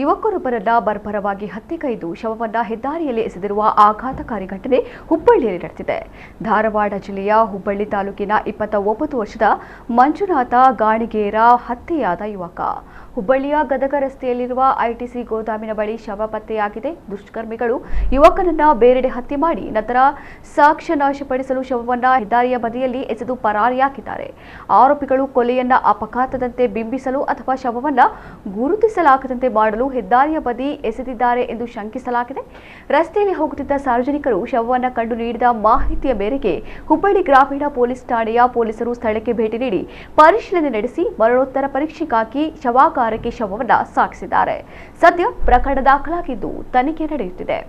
ಯುವಕರೊಬ್ಬರನ್ನ ಬರ್ಬರವಾಗಿ ಹತ್ಯೆಗೈದು ಶವವನ್ನ ಹೆದ್ದಾರಿಯಲ್ಲಿ ಎಸೆದಿರುವ ಆಘಾತಕಾರಿ ಘಟನೆ ಹುಬ್ಬಳ್ಳಿಯಲ್ಲಿ ನಡೆದಿದೆ. ಧಾರವಾಡ ಜಿಲ್ಲೆಯ ಹುಬ್ಬಳ್ಳಿ ತಾಲೂಕಿನ 29 ವರ್ಷದ ಮಂಜುನಾಥ ಗಾಣಿಗೇರ ಹತ್ಯೆಯಾದ ಯುವಕ. ಹುಬ್ಬಳ್ಳಿಯ ಗದಗ ರಸ್ತೆಯಲ್ಲಿರುವ ಐಟಿಸಿ ಗೋದಾಮಿನ ಬಳಿ ಶವ ಪತ್ತೆಯಾಗಿದೆ. ದುಷ್ಕರ್ಮಿಗಳು ಯುವಕನನ್ನ ಬೇರೆಡೆ ಹತ್ಯೆ ಮಾಡಿ ನಂತರ ಸಾಕ್ಷ್ಯ ನಾಶಪಡಿಸಲು ಶವವನ್ನ ಹೆದ್ದಾರಿಯ ಬದಿಯಲ್ಲಿ ಎಸೆದು ಪರಾರಿಯಾಗಿದ್ದಾರೆ. ಆರೋಪಿಗಳು ಕೊಲೆಯನ್ನ ಅಪಘಾತದಂತೆ ಬಿಂಬಿಸಲು ಅಥವಾ ಶವವನ್ನ ಗುರುತಿಸಲಾಗದಂತೆ ಮಾಡಲು ಹೆದ್ದಾರಿಯ ಬದಿ ಎಸೆದಿದ್ದಾರೆ ಎಂದು ಶಂಕಿಸಲಾಗಿದೆ. ರಸ್ತೆಯಲ್ಲಿ ಹೋಗುತ್ತಿದ್ದ ಸಾರ್ವಜನಿಕರು ಶವವನ್ನು ಕಂಡು ನೀಡಿದ ಮಾಹಿತಿಯ ಮೇರೆಗೆ ಹುಬ್ಬಳ್ಳಿ ಗ್ರಾಮೀಣ ಪೊಲೀಸ್ ಠಾಣೆಯ ಪೊಲೀಸರು ಸ್ಥಳಕ್ಕೆ ಭೇಟಿ ನೀಡಿ ಪರಿಶೀಲನೆ ನಡೆಸಿ ಮರಣೋತ್ತರ ಪರೀಕ್ಷೆಗಾಗಿ ಶವಾಗಾರಕ್ಕೆ ಶವವನ್ನು ಸಾಗಿಸಿದ್ದಾರೆ. ಸದ್ಯ ಪ್ರಕರಣ ದಾಖಲಾಗಿದ್ದು ತನಿಖೆ ನಡೆಯುತ್ತಿದೆ.